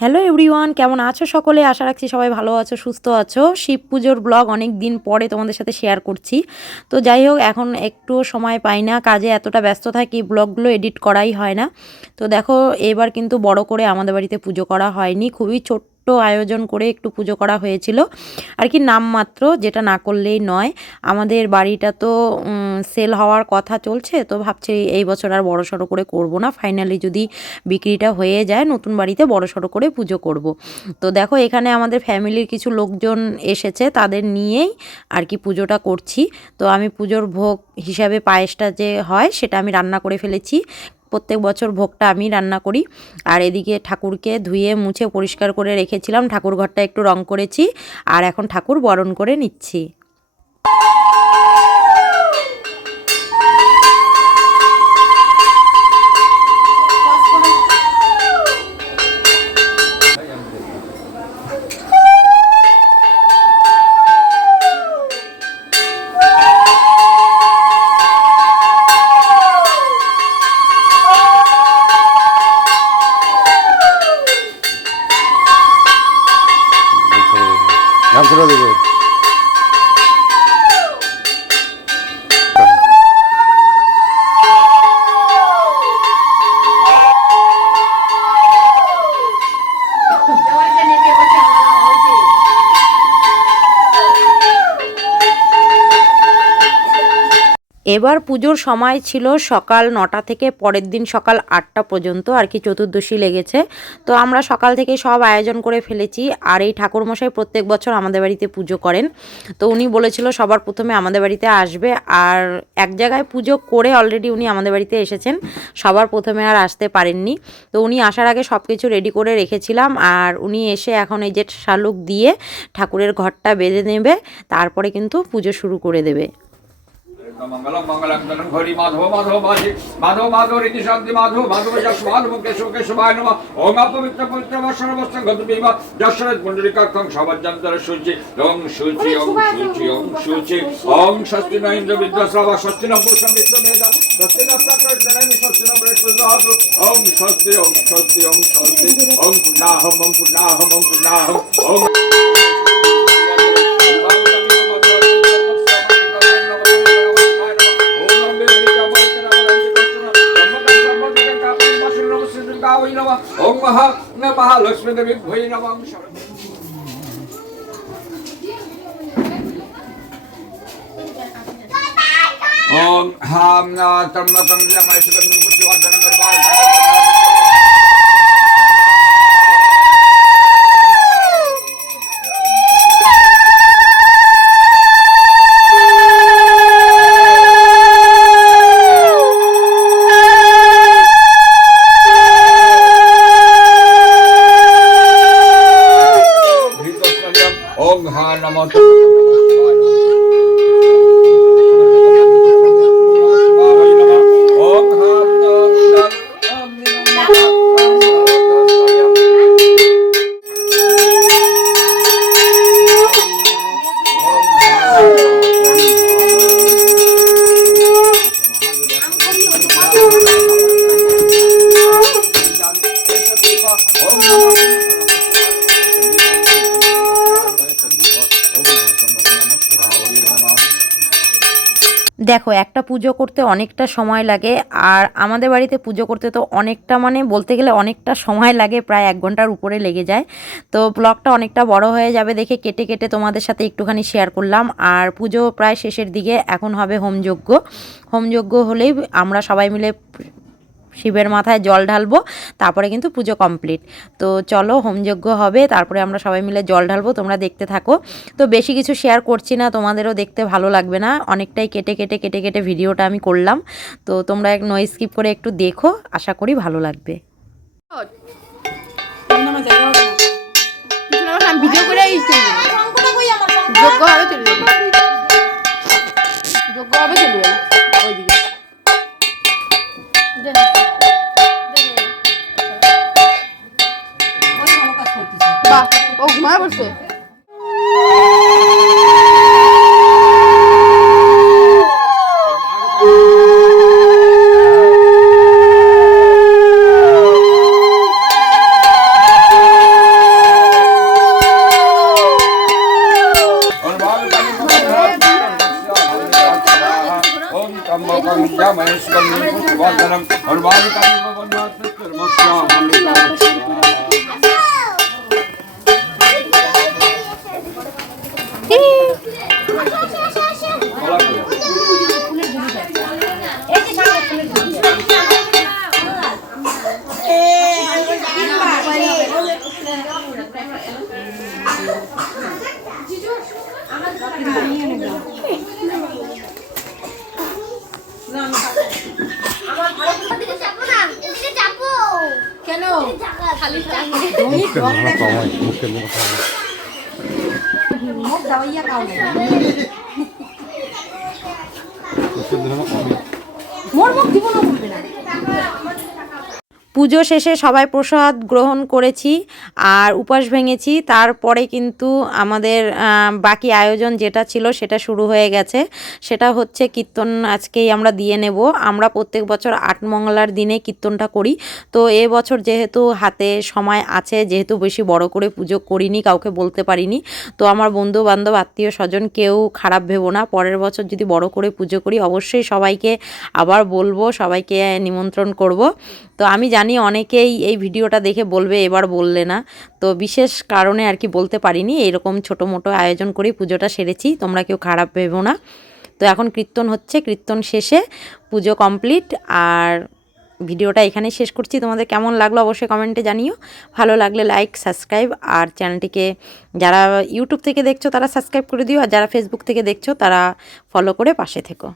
Hello everyone, কেমন আছো সকলে? আশা রাখছি সবাই ভালো আছো, সুস্থ আছো। শিব পুজোর ব্লগ অনেক দিন পরে তোমাদের সাথে শেয়ার করছি। তো যাই হোক, এখন একটু সময় পাই না, কাজে এতটা ব্যস্ত থাকি, ব্লগগুলো এডিট করাই হয় না। তো দেখো, এবার কিন্তু বড় করে আমাদের বাড়িতে পুজো করা হয়নি, খুবই ছোট্ট আয়োজন করে একটু পুজো করা হয়েছিল আর কি, নামমাত্র, যেটা না করলেই নয়। আমাদের বাড়িটা তো সেল হওয়ার কথা চলছে, তো ভাবছি এই বছর আর বড়সড় করে করব না, ফাইনালি যদি বিক্রিটা হয়ে যায় নতুন বাড়িতে বড়সড় করে পুজো করব। তো দেখো, এখানে আমাদের ফ্যামিলির কিছু লোকজন এসেছে, তাদের নিয়েই আর কি পুজোটা করছি। তো আমি পুজোর ভোগ হিসাবে পায়েসটা যে হয় সেটা আমি রান্না করে ফেলেছি। প্রত্যেক বছর ভোগটা আমি রান্না করি। আর এদিকে ঠাকুরকে ধুয়ে মুছে পরিষ্কার করে রেখেছিলাম, ঠাকুর ঘরটা একটু রং করেছি, আর এখন ঠাকুর বরণ করে নিচ্ছি। গামছাটা দেবো। এবার পুজোর সময় ছিল সকাল 9টা থেকে পরের দিন সকাল 8টা পর্যন্ত আর কি, চতুর্দশী লেগেছে। তো আমরা সকাল থেকে সব আয়োজন করে ফেলেছি। আর এই ঠাকুরমশাই প্রত্যেক বছর আমাদের বাড়িতে পুজো করেন। তো উনি বলেছিল সবার প্রথমে আমাদের বাড়িতে আসবে, আর এক জায়গায় পুজো করে অলরেডি উনি আমাদের বাড়িতে এসেছেন, সবার প্রথমে আর আসতে পারেননি। তো উনি আসার আগে সব কিছু রেডি করে রেখেছিলাম, আর উনি এসে এখন এই যে শালুক দিয়ে ঠাকুরের ঘরটা বেঁধে নেবে, তারপরে কিন্তু পুজো শুরু করে দেবে। मंगलम मंगलम जनम हरि माधव माधव माधि माधव माधव रीति शांति माधव माधव जस माधव केशव केशवाय नमः ओम अपवित्र पवित्र वस्त्र वस्त्र गत बीमा जशरथ पुंडरीकाक्षं शवज्जंतर शुचि ओम शुचि ओम शुचि ओम शुचि ओम स्वस्ति न इंद्र विद्याश्रवा स्वस्ति न पुरुषं विश्वमेधा स्वस्ति न सकल जननी स्वस्ति न बृहस्पतिर्दधातु ओम स्वस्ति ओम स्वस्ति ओम स्वस्ति ओम पुण्णाहम ओम पुण्णाहम ओम पुण्णाहम ओम ओम महालक्ष्मी देवी भै नमः ओम हाम ना तन्मतं यमाय सुगंधं पुष्टिवर्धनं निर्वाणं ओम हा नमः দেখো, একটা পুজো করতে অনেকটা সময় লাগে, আর আমাদের বাড়িতে পুজো করতে তো অনেকটা, মানে বলতে গেলে অনেকটা সময় লাগে, প্রায় 1 ঘন্টার উপরে লেগে যায়। তো ব্লগটা অনেকটা বড় হয়ে যাবে দেখে কেটে কেটে তোমাদের সাথে একটুখানি শেয়ার করলাম। আর পুজো প্রায় শেষের দিকে, এখন হবে হোমযজ্ঞ। হোমযজ্ঞ হলেই আমরা সবাই মিলে শিবের মাথায় জল ঢালবো, তারপরে কিন্তু পুজো কমপ্লিট। তো চলো, হোমযজ্ঞ হবে, তারপরে আমরা সবাই মিলে জল ঢালবো, তোমরা দেখতে থাকো। তো বেশি কিছু শেয়ার করছি না, তোমাদেরও দেখতে ভালো লাগবে না, অনেকটাই কেটে কেটে কেটে কেটে ভিডিওটা আমি করলাম। তো তোমরা নো স্কিপ করে একটু দেখো, আশা করি ভালো লাগবে। ভিডিও করে যোগ্য হবে চলে যাবে, যোগ্য হবে চলে যাবে ওইদিকে। বাহ, ও ঘুমায় বসে। মুখ দাওয়াইয়া খাও না মোর মুখ দিব না বলবে না পুজো শেষে সবাই প্রসাদ গ্রহণ করেছি আর উপাস ভেঙেছি। তারপরে কিন্তু আমাদের বাকি আয়োজন যেটা ছিল সেটা শুরু হয়ে গেছে। সেটা হচ্ছে কীর্তন আজকেই আমরা দিয়ে নেব। আমরা প্রত্যেক বছর আটমঙ্গলার দিনে কীর্তনটা করি। তো এবছর যেহেতু হাতে সময় আছে, যেহেতু বেশি বড় করে পুজো করিনি, কাউকে বলতে পারিনি, তো আমার বন্ধু বান্ধব আত্মীয় স্বজন কেউ খারাপ ভেবো না। পরের বছর যদি বড় করে পুজো করি অবশ্যই সবাইকে আবার বলবো, সবাইকে নিমন্ত্রণ করব। তো আমি জানি অনেকেই এই ভিডিওটা দেখে বলবে এবার বললে না, তো বিশেষ কারণে আর কি বলতে পারিনি। এরকম ছোটো মোটো আয়োজন করেই পুজোটা সেরেছি, তোমরা কেউ খারাপ ভেবো না। তো এখন কীর্তন হচ্ছে, কীর্তন শেষে পুজো কমপ্লিট। আর ভিডিওটা এখানেই শেষ করছি। তোমাদের কেমন লাগলো অবশ্যই কমেন্টে জানিও। ভালো লাগলে লাইক, সাবস্ক্রাইব, আর চ্যানেলটিকে যারা ইউটিউব থেকে দেখছো তারা সাবস্ক্রাইব করে দিও, আর যারা ফেসবুক থেকে দেখছো তারা ফলো করে পাশে থেকো।